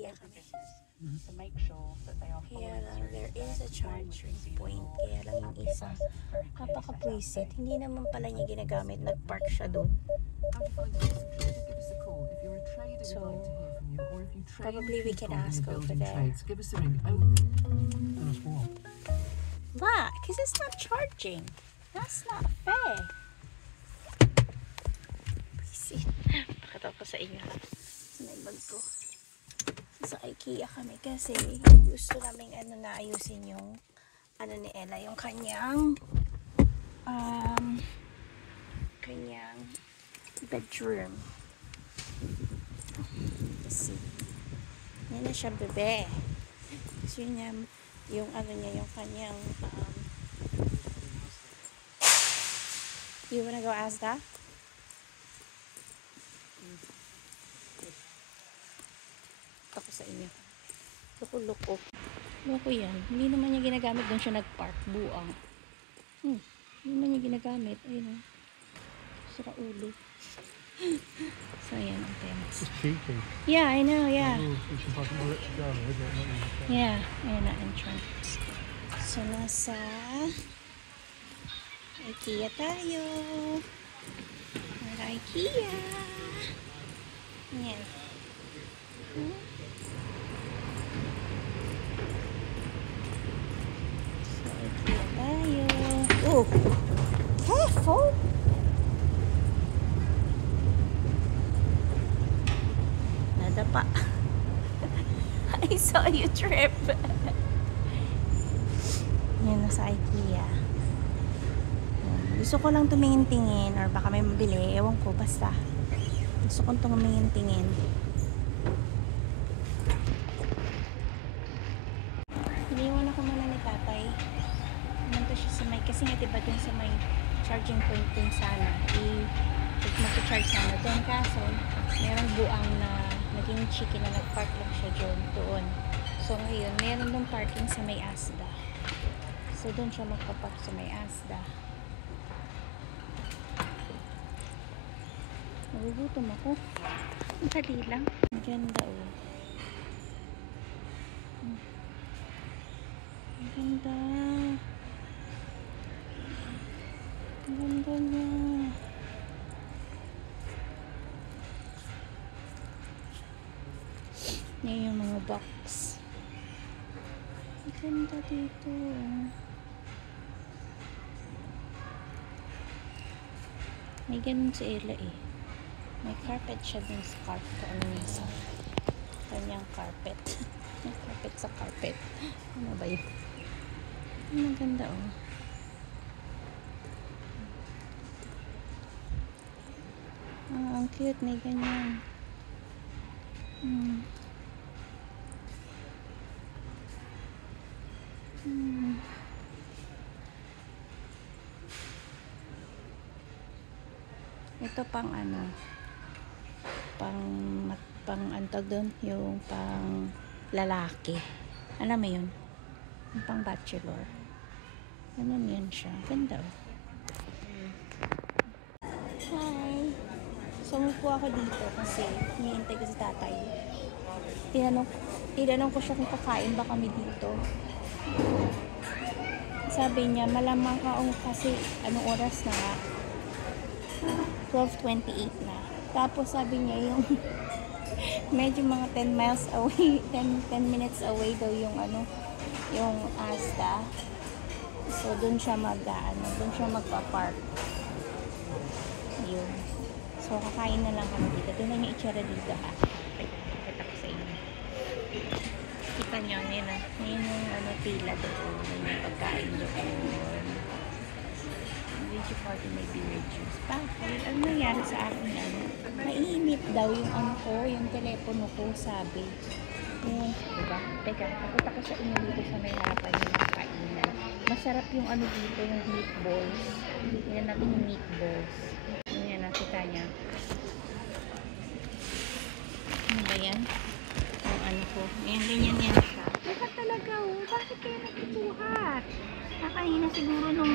IKEA kami. Kaya lang, there is a charging point. Kaya lang yung isa, napaka-pwisit. Hindi naman pala niya ginagamit. Nag-park siya doon. So, probably we can ask over there. Why? Because it's not charging. That's not fair. Pwisit. Pakita ko sa inyo ha. Sa may bag ko. Sa IKEA kami kasi gusto naming ayusin yung ni Ella, yung kanyang bedroom. Let's see. Yan na siya, bebe. Gusto niya yung yung kanyang you wanna go ask that? Ako sa inyo. Loko-loko. Loko yan. Hindi naman niya ginagamit. Doon siya nag-park. Buang. Hindi naman niya ginagamit. Ayun o. Sira ulo. So, ayan ang temas. It's cheeky. Yeah, I know. Yeah. Yeah. Yeah. Ayan na entrance. So, nasa IKEA tayo. Nasa IKEA. Ayan. Oh, careful! Nadapa. I saw you trip. Yan, nasa IKEA. Gusto ko lang tumingin-tingin or baka may mabili. Ewan ko, basta. Gusto kong tumingin-tingin. Iniwan ako muna ni tatay. Nandito siya sa may, kasi nga diba dun sa may charging point dun sana mag-charge sana dun, kaso merong buang na naging chicken na nag-park lang siya doon. So ngayon meron dun parking sa may Asda, so dun siya magpapark sa may Asda. Nagugutom ako. Ang dali lang. Ang ganda oh. Ang ganda. Ang ganda niya. Yan yung mga box. Ang ganda dito. May ganun sa Ella eh. May carpet siya dun sa carpet. Ano niya sa kanyang carpet. May carpet sa carpet. Ano ba yun? Ang ganda oh. Ang cute, may ganyan. Ito pang pang antag doon, yung pang lalaki. Alam mo yun? Yung pang bachelor. Ganun yun siya. Ganda oh. Hi! So, umupo ako dito kasi hinihintay ko si tatay. Tinanong ko siya kung kakain ba kami dito. Sabi niya, malamang kasi anong oras na 12:28 na. Tapos sabi niya yung medyo mga 10 miles away, 10 minutes away daw yung yung Asda. So, doon siya doon siya magpa-park. Yun. So, kakain na lang kami dito. Ito na yung itsura dito ha. Pakita ko sa inyo. Kita nyo, yun na. Yun yung pila doon. Yun yung pagkain doon. Video party may beer juice. Bakit? Ano nangyari sa akin? Mainit daw yung yung telepono ko, sabi. Diba? Teka, pakita ko sa inyo dito sa may harapan yung kainan. Masarap yung dito, yung meatballs. Tingnan natin yung meatballs. Yan, nakita niya. Ano ba yan? Yung ko. Ayan, ganyan yan siya. Buhat talaga oh. Bakit kaya nagsusuhat? Nakahina siguro nung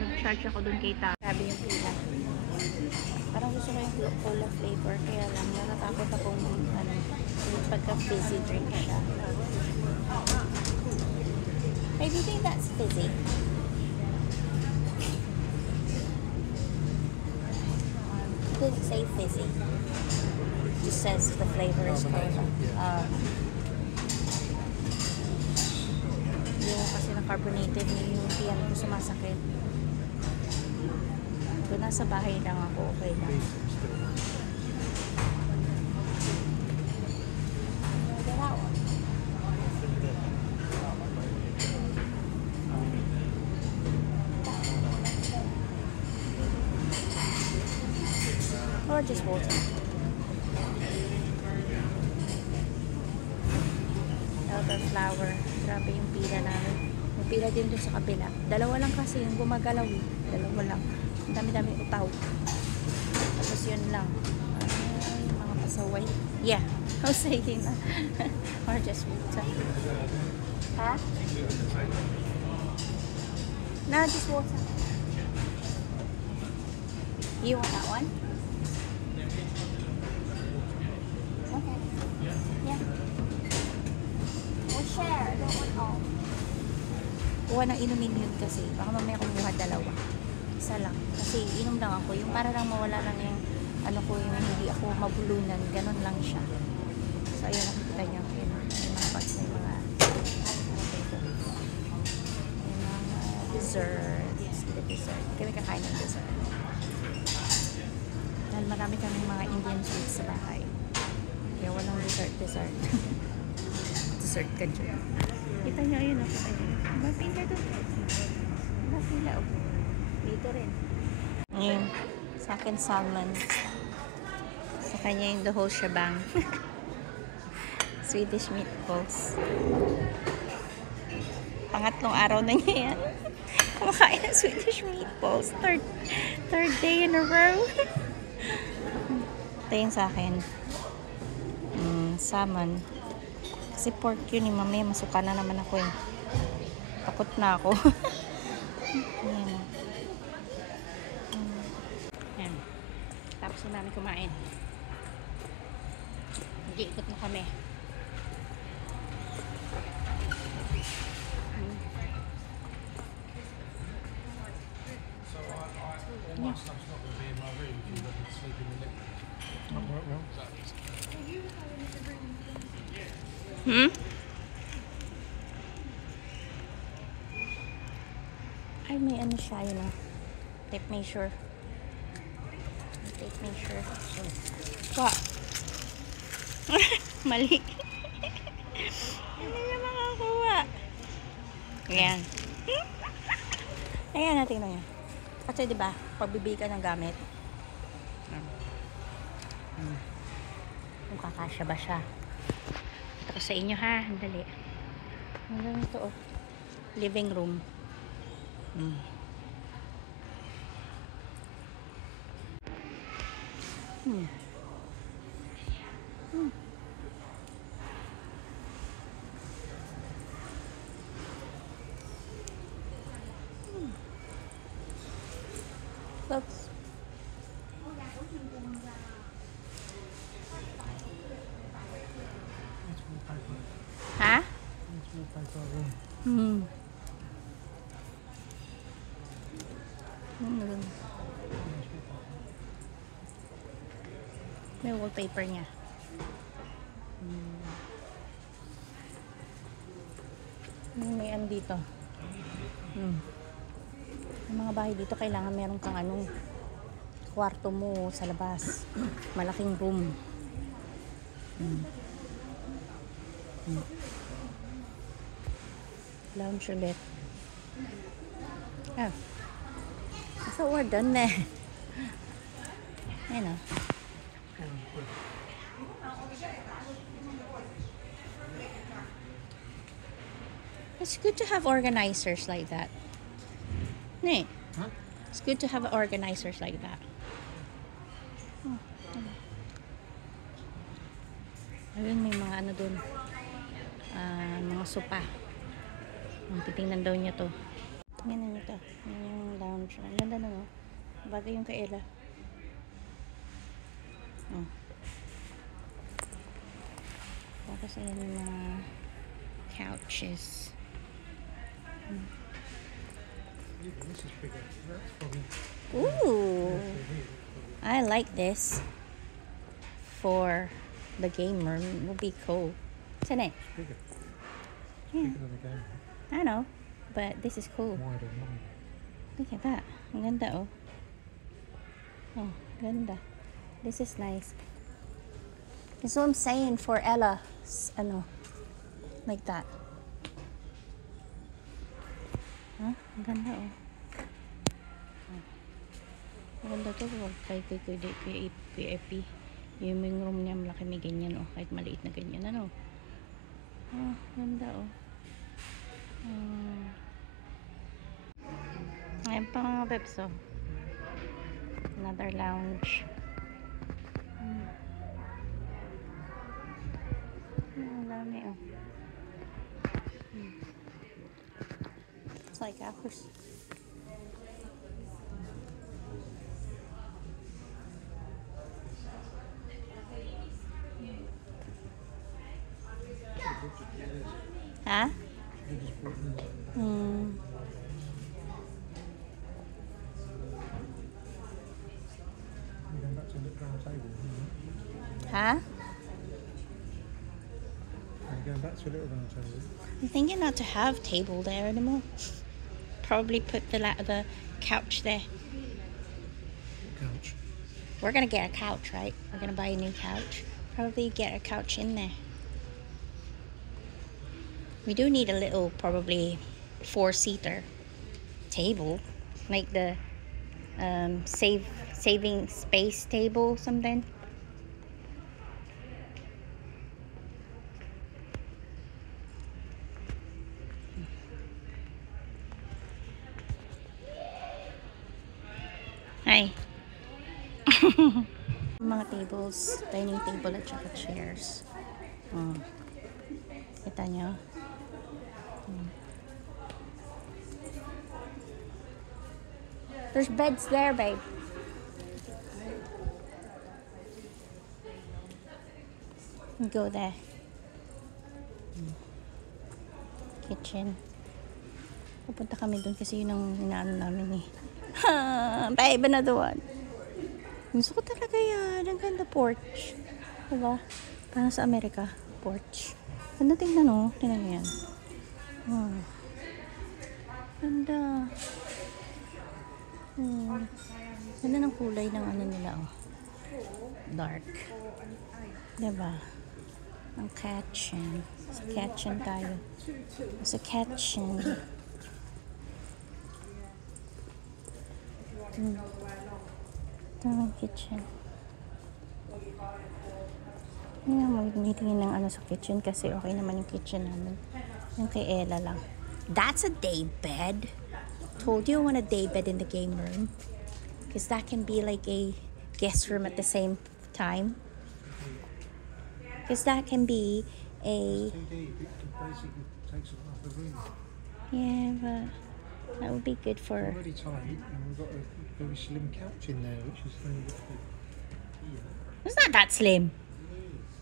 nag-charge ako dun kay Ta. Sabi yung pila. Parang gusto ko yung cola flavor. Kaya lang, natatakot akong ano, yung pagka-fizzy drink siya. Hey, do you think that's fizzy? It didn't say fizzy. It just says the flavor is cola. Yung kasi na carbonated, yung tiyan ko sumasakit. Kung nasa bahay lang ako, okay lang. Or just water. Elderflower. Grabe yung pila namin. Yung pila din dun sa kabila. Dalawa lang kasi yung gumagalaw. Dalawa lang. Ang dami-dami utaw. Tapos yun lang. Ay, mga pasaway. Yeah. I was saying na. Or just water. Ha? No, just water. You want that one? Okay. Yeah. We'll share. I don't want all. Kuha ng inumin yun kasi. Baka mamaya kumuha dalawa. Isa lang. Kasi inom lang ako. Yung para lang mawala lang yung ano ko, yung hindi ako mabulunan. Ganon lang siya. So, ayun, nakikita niyo. Yung mga bags na yung mga dessert. The dessert. Kami kakain ng dessert. Dahil marami kaming mga Indian sweets sa bahay. Kaya walang dessert. Dessert ka dyan. Kita nyo, ayun ako. Mapila doon. Mapila. Dito rin. Ayun. Sa akin, salmon. Sa kanya yung the whole shebang. Swedish meatballs. Pangatlong araw na niya yan. Kumakain ng Swedish meatballs. Third day in a row. Ito yun sa akin. Salmon. Kasi pork yun eh. Mamaya masuka na naman ako eh. Takot na ako. Ayan. Ayan. Tapos na namin kumain. Nag-iikot na kami. Ay, may ano siya, yun ah. Tape measure. Tape measure. What? Mali. Hindi niya makakuha. Ayan. Ayan, natin na yan. Kasi diba, pagbibigay ka ng gamit. Kung kakasya ba siya. Ito ko sa inyo ha. Dali. Hanggang ito oh. Living room. Oops. Ha? May wallpaper niya. May ano dito. Yung mga bahay dito kailangan meron kang anong kwarto mo sa labas. Malaking room. Lounge ulit. So we're done na. Ayan o. It's good to have organizers like that. Nee. Huh? It's good to have organizers like that. Ayun, may mga ano dun. Mga sopa. Titingnan daw niya to. Tingnan niyo to. Yan yung lounge. Ang ganda na no. Bagay yung kay Ella. Oh. Tapos ayan yung mga couches. This is bigger. That's probably Ooh, TV. I like this for the game room. It will be cool, isn't it? It's bigger. Yeah, Bigger than the game. I know, but this is cool. Wider and wider. Look at that. Ang ganda, oh. Oh, ganda. This is nice. That's what I'm saying for Ella. Ano, like that. Huh? Ang ganda, oh. Ang ganda to. Kay PIP. Yung room niya malaki, may ganyan, oh. Kahit maliit na ganyan, ano. Oh, ganda, oh. Ayan pa mga bebs, oh. Another lounge. Ang dami, oh. It's like ours. Ha? You just brought this. You're going back to the round table. Ha? You're going back to a little round table. I'm thinking not to have table there anymore. Probably put the couch there. Couch. We're gonna get a couch, right? We're gonna buy a new couch. Probably get a couch in there. We do need a little, probably 4-seater table, like the saving space table, something. Hi. Mga tables, dining table at saka chairs. Kita nyo? There's beds there, babe. Go there. Kitchen. Pupunta kami dun kasi yun ang inaano namin eh. Babe, another one. Gusto ko talaga yan. Ang ganda porch. Diba? Parang sa Amerika. Porch. Ganda tingnan, oh. Tingnan nyo yan. Ganda. Ganda ng kulay ng ano nila, oh. Dark. Diba? Ang kitchen. Sa kitchen tayo. Sa kitchen. Ito ang kitchen. Hindi nga magnitingin ng ano sa kitchen kasi okay naman yung kitchen namin. Yung kay Ella lang. That's a day bed. Told you I want a day bed in the game room. Because that can be like a guest room at the same time. Because that can be a... TV basically takes up half the room. Yeah, but that would be good for... Already tight, and we've got a very slim couch in there, which is only got the... It's not that slim.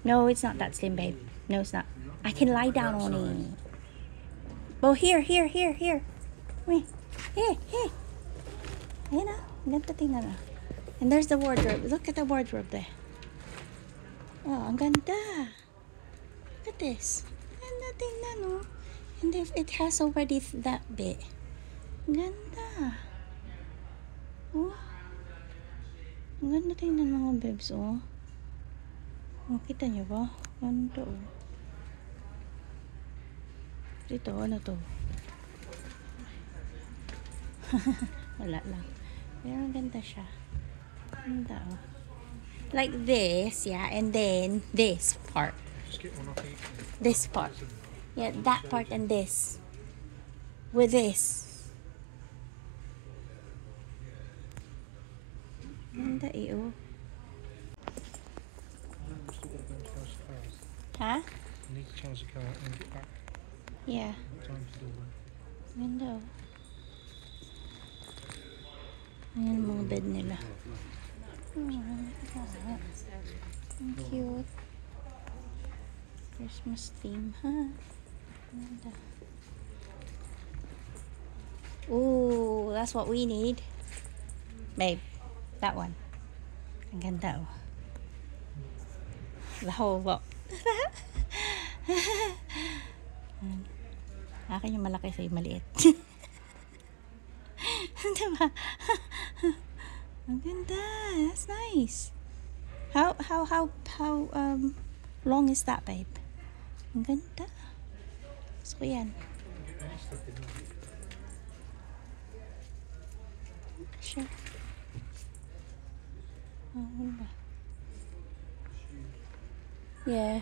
No, it's not that slim, babe. No, it's not. I can lie down on it. Well, here. Come here. Here. Ayan na. Ganda tingnan na. And there's the wardrobe. Look at the wardrobe there. Oh, ang ganda. Look at this. Ganda tingnan, oh. And if it has already that bit. Ganda. Oh. Ang ganda tingnan mga babes, oh. Oh, kita nyo ba? Ganda, oh. Dito, ano to? Wala lang. Pero ang ganda siya. Ganda, oh. Like this, yeah. And then, this part. Just get one off each. This part. Yeah, that part and this. With this. Ganda, eh, oh. We've still got to go and charge the cars. Ha? We need to charge the car and get back. Yeah. What time to do that? Ganda, oh. Ayan ang mga bed nila. Oh, Cute. Christmas theme, ha? Ganda. Ooh, that's what we need. Babe, that one. Ang ganda, oh. The whole lot. Akin yung malaki, sa'yo maliit. Diba? Ang ganda. That's nice. How long is that, babe? Ang ganda. Gusto ko yan. Sure. Oh, ano ba? Yeah.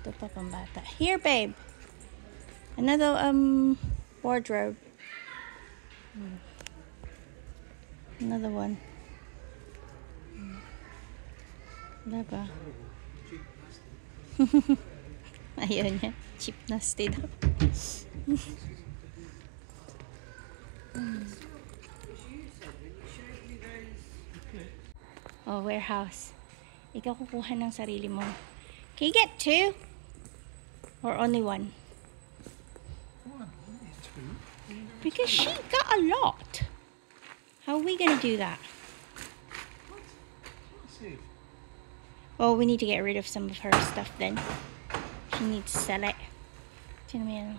Ito pa pambata. Here, babe. Another wardrobe. Another one. Diba? Ayaw niya. Cheap nasty daw. Oh, warehouse. Ikaw kukuha ng sarili mo. Can you get 2? Or only 1? Because she got a lot. How are we gonna do that? Well, we need to get rid of some of her stuff then. She needs to sell it. Sino mo yan?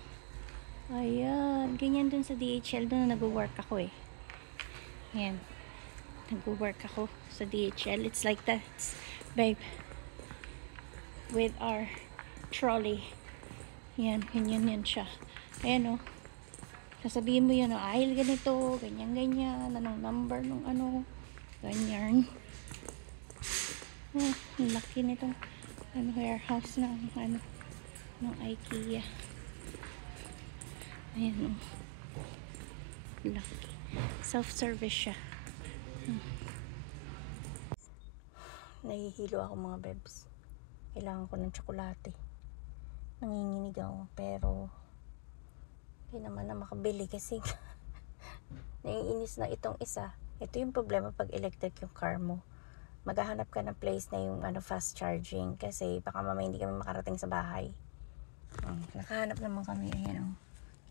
Ayan. Ganyan dun sa DHL. Dun na nag-work ako eh. Ayan. Nag-work ako sa DHL. It's like that. It's, babe. With our trolley. Yan. Ganyan yan siya. Ayan o. Sasabihin mo yan o. Aisle ganito. Ganyan-ganyan. Anong number nung ano. Ganyan. Oh, laki nitong ano, warehouse ng ano ng IKEA. Ayan o. Laki. Self-service siya. Nahihilo ako mga bebs. Kailangan ko ng tsokolate. Nanginginig ako. Pero hindi naman na makabili kasi naiinis na itong isa. Ito yung problema pag electric yung car mo. Maghahanap ka ng place na yung ano, fast charging. Kasi baka mamaya hindi kami makarating sa bahay. Nakahanap naman kami. Ayan o.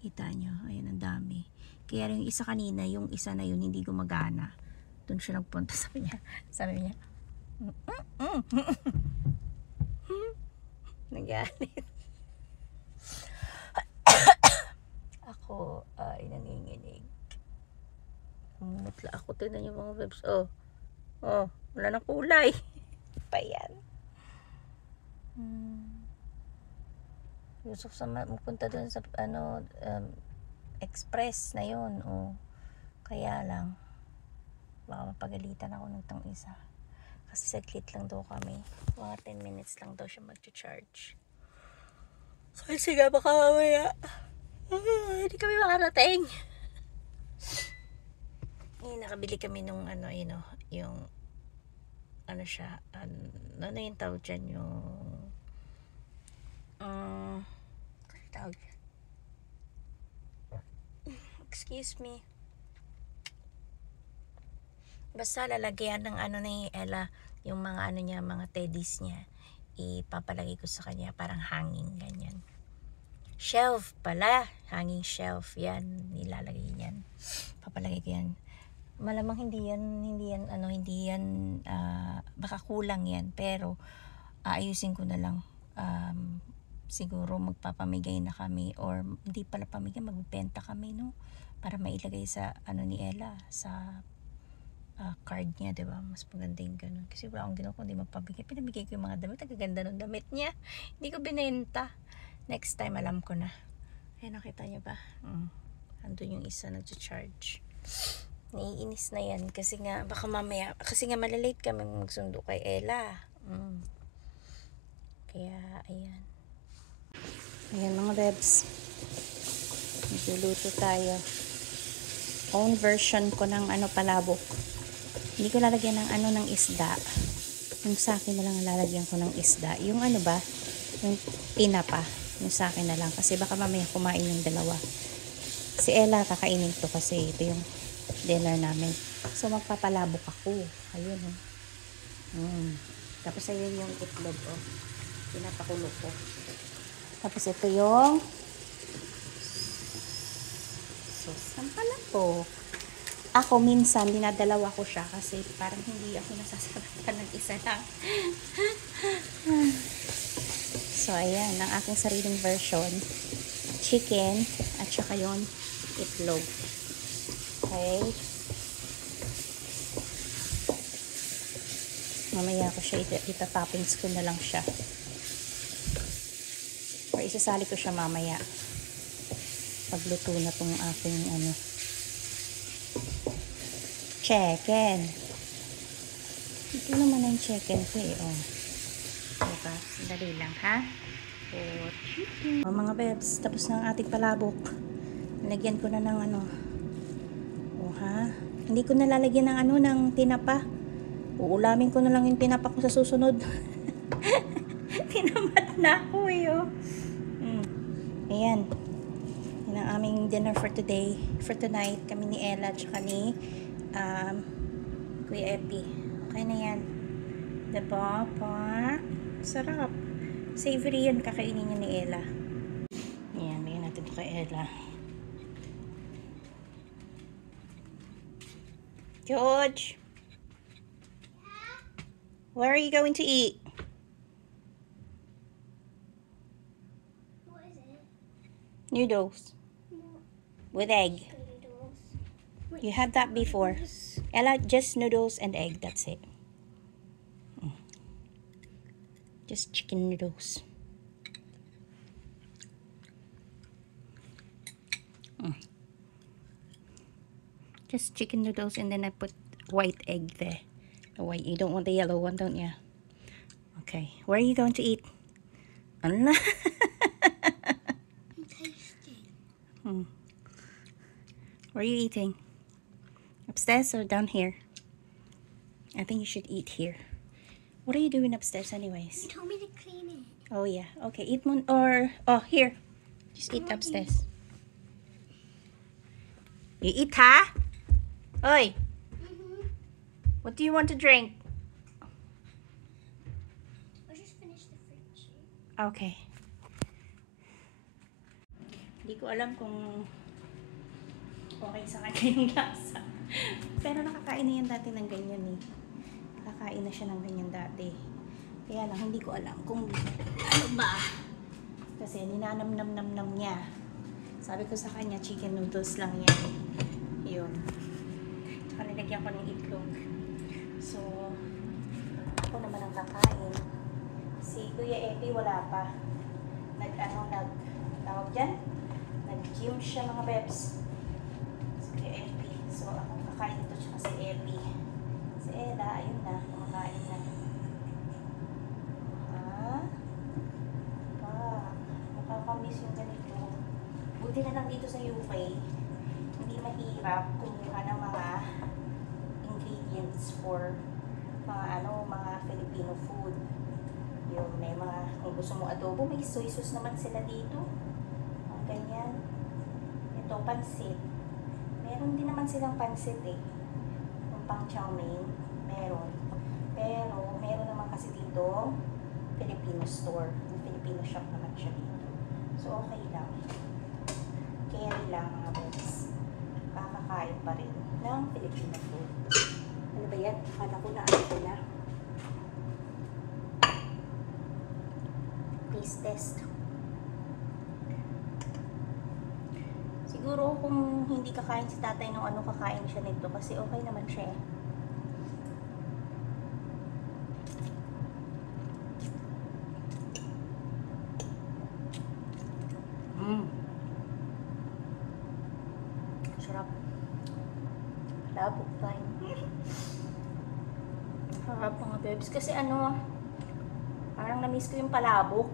Kita nyo. Ayan ang dami. Kaya yung isa kanina, yung isa na yun hindi gumagana. Doon siya nagpunta. Sabi niya nagalit. Ako ay nanginginig. Mutla ako. Tignan niyo mga bebs. Oh, wala nang kulay. Pa yan. Gusto ko sa mapunta doon sa ano, express na yun. Oh. Kaya lang baka mapagalitan ako ng itong isa. Kasi saglit lang daw kami. Mga 10 minutes lang daw siya mag-charge. Kasi nga baka mamaya hindi kami makarating. Nakabili kami nung ano, you know, yung ano siya, ano yung tawag dyan, yung tawag dyan, excuse me, basta lalagyan ng ano ni Ella yung mga ano niya, mga teddies niya, ipapalagay ko sa kanya parang hanging ganyan, shelf pala, hanging shelf, yan nilalagay niyan, papalagay ko yan. Malamang hindi yan baka kulang yan, pero aayusin ko na lang. Siguro magpapamigay na kami, or hindi pala pamigay, magbebenta kami, no, para mailagay sa ano ni Ella sa card niya, diba? Mas maganda yung ganun, kasi wala akong ginawa kundi magpabigay. Pinabigay ko yung mga damit, nagaganda ng damit niya, hindi ko binenta. Next time alam ko na. Ay, nakita niyo ba? Andun yung isa nag-charge. Naiinis na yan kasi nga baka mamaya, kasi nga malalate kami magsundo kay Ella. Kaya ayan mga bebs, magluluto tayo. Own version ko ng ano, palabok. Hindi ko lalagyan ng ano, ng isda. Yung sa akin na lang lalagyan ko ng isda. Yung ano ba, yung tinapa, yung sa akin na lang, kasi baka mamaya kumain yung dalawa. Si Ella kakainin to kasi ito yung dinner namin. So, magpapalabok ako. Ayun, oh. Tapos, ayun yung itlog, oh. Pinapakulo ko. Tapos, ito yung sauce ng palabok. Ako, minsan, dinadalawa ko siya kasi parang hindi ako nasasarapan ng isa lang. So, ayan, ang aking sariling version. Chicken, at saka yung itlog. Okay. Mamaya ko siya, itatoppings ko na lang siya. Or isasali ko siya mamaya. Pagluto na tong aking chicken. Ito naman ang chicken ko eh. Oh. Diba? Sandali lang ha. Oh, chicken. Oh, mga bebs, tapos na ang ating palabok. Lagyan ko na ng Oh ha. Hindi ko na lalagyan ng ng tinapa. Uulamin ko na lang yung tinapa ko sa susunod. Tinamat na ako eh. Oh. Ayan. Yan ang aming dinner for today. For tonight, kami ni Ella at saka ni Kuya Epi. Okay na yan. Diba, pa? Sarap. Savory yan, kakainin niya ni Ella. Ayan, bigyan natin ito kay Ella. George! Where are you going to eat? What is it? Noodles. With egg. You had that before. Ella, just noodles and egg. That's it. Just chicken noodles. Just chicken noodles and then I put white egg there. The white. You don't want the yellow one, don't you? Okay. Where are you going to eat? I'm tasting. Where are you eating? Upstairs or down here? I think you should eat here. What are you doing upstairs anyways? You told me to clean it. Oh yeah. Okay, eat one or here. Just eat upstairs. You eat, ha? Oi. What do you want to drink? I just finished the fruit juice. Okay. Hindi ko alam kung okay sa kanya yung lasa. Pero nakakain na yan dati ng ganyan eh. Nakakain na siya ng ganyan dati. Kaya lang, hindi ko alam kung ano ba. Kasi ninanam-nam-nam-nam niya. Sabi ko sa kanya, chicken noodles lang yan. Yun. Tsaka nilagyan ko ng itlog. So, ako naman ang kakain. Si Kuya Epi wala pa. Tawag dyan? Nag-gym siya mga bebs. Si Kuya Epi. So, ako kakain ito tsaka si Epi. Si Ella, ayun na, kumakain na. Nakakamiss yung ganito. Buti na lang dito sa UK, hindi mahirap kumuha ng mga ingredients for mga Filipino food. Yung may mga, kung gusto mo adobo, may soy sauce naman sila dito. Ganyan. Ito, pansit. Meron din naman silang pansit eh. Yung pang chow mein, meron. Pero, meron naman kasi dito, Filipino store. Yung Filipino shop naman siya dito. So, okay lang. Carry lang mga boys. Kakakain pa rin ng Filipino food. Ano ba yan? Akala ko na ako na. Taste test. Siguro kung hindi kakain si tatay ng kakain siya nito kasi okay naman siya. Sarap. Labog tayo. Harap mga bebs. Kasi parang na-miss ko yung palabok.